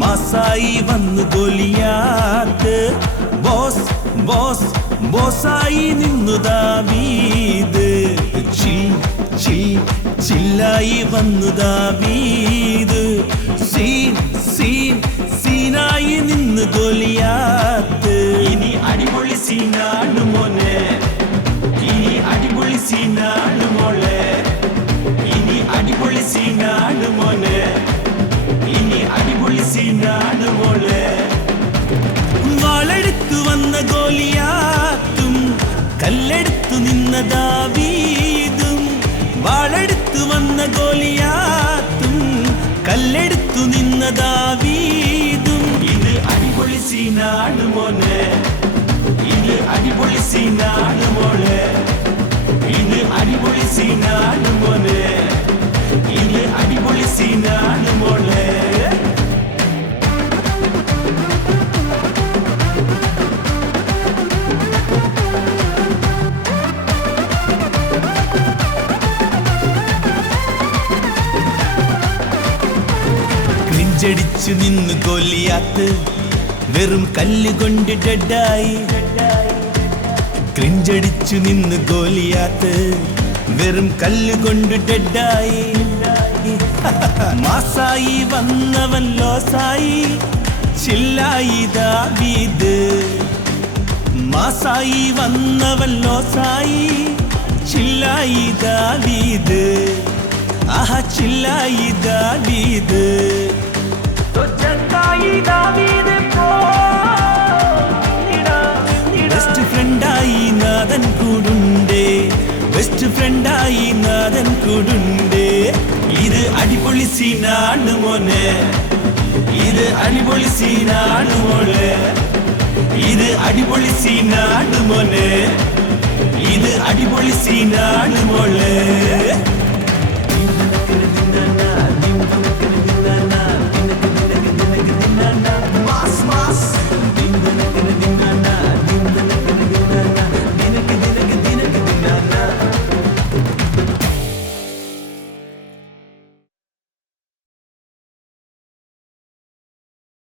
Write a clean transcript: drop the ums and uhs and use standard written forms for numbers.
മാസായി വന്നു Goliath boss boss ബോസായി നിന്നു ദാവീദ് ചില്ലായി വന്നു ദാവീദ് സീനായി നിന്നു ഗോലിയാത്ത് ഇനി അടിപൊളി സീനാണ് മോനെ ഇനി അടിപൊളി സീനാണ് മോളെ ഇനി അടിപൊളി സീനാണ് മോനെ ഇനി അടിപൊളി സീനാണ് മോളെ വാളെടുത്തു വന്ന ഗോലിയാത്തും കല്ലെടുത്തു നിന്ന ദാവീദും വാളെടുത്തു വന്ന ഗോലിയാത്തും കല്ലെടുത്തു നിന്ന ദാവീദും ഇത് അടിപൊളി സീനാണ് മോനെ ഇത് അടിപൊളി സീനാണ് മോളെ ഇത് അടിപൊളി സീനാണ് മോനെ ഇത് അടിപൊളി സീനാണ് മോളെ ക്രിഞ്ചടിച്ചു നിന്നു ഗോലിയാത്ത് വെറും കല്ലുകൊണ്ട് ഡെഡായി ക്രിഞ്ചടിച്ചു നിന്നു ഗോലിയാത്ത് വെറും കല്ലുകൊണ്ട് ഡെഡായി മാസായി വന്നവൻ ലോസായി ചില്ലായി ദാവീദ് മാസായി വന്നവൻ ലോസായി ചില്ലായി ദാവീദ് ആഹാ ചില്ലായി ദാവീദ് ബെസ്റ്റ് ഫ്രണ്ടായി നാഥൻ കൂടുണ്ടേ ബെസ്റ്റ് ഫ്രണ്ടായി നാഥൻ കൂടുണ്ടേ ഇത് അടിപൊളി സീനാണ് മോനെ ഇത് അടിപൊളി സീനാണ് മോളെ ഇത് അടിപൊളി സീനാണ് മോനെ ഇത് അടിപൊളി സീനാണ് മോളെ